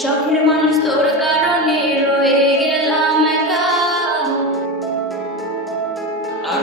শখের মানুষ তোর কারণে রয়ে গেলাম একা। আর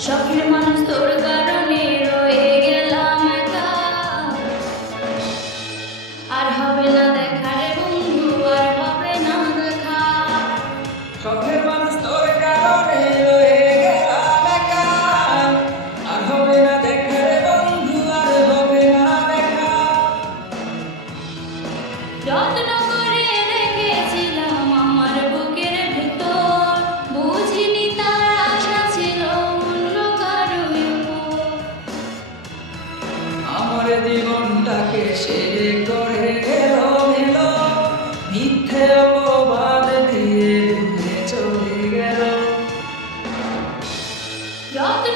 শখের মানুষ তোর কারণে রয়ে গেলাম আর হবে না 계실 거를 헤러밀러 밑에 뽑아낸 뒤에 좀 읽어라 여드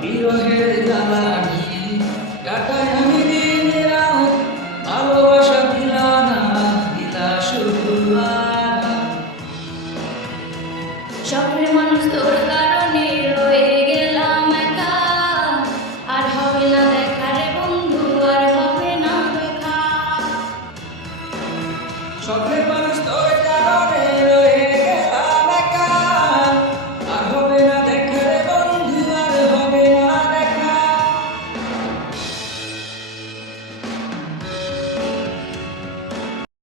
বিরহের জ্বালা নিয়ে কাটায় আমি দিনের ভালোবাসা দিলা না দিলা শুধু স্বপ্নের মানুষ তোরা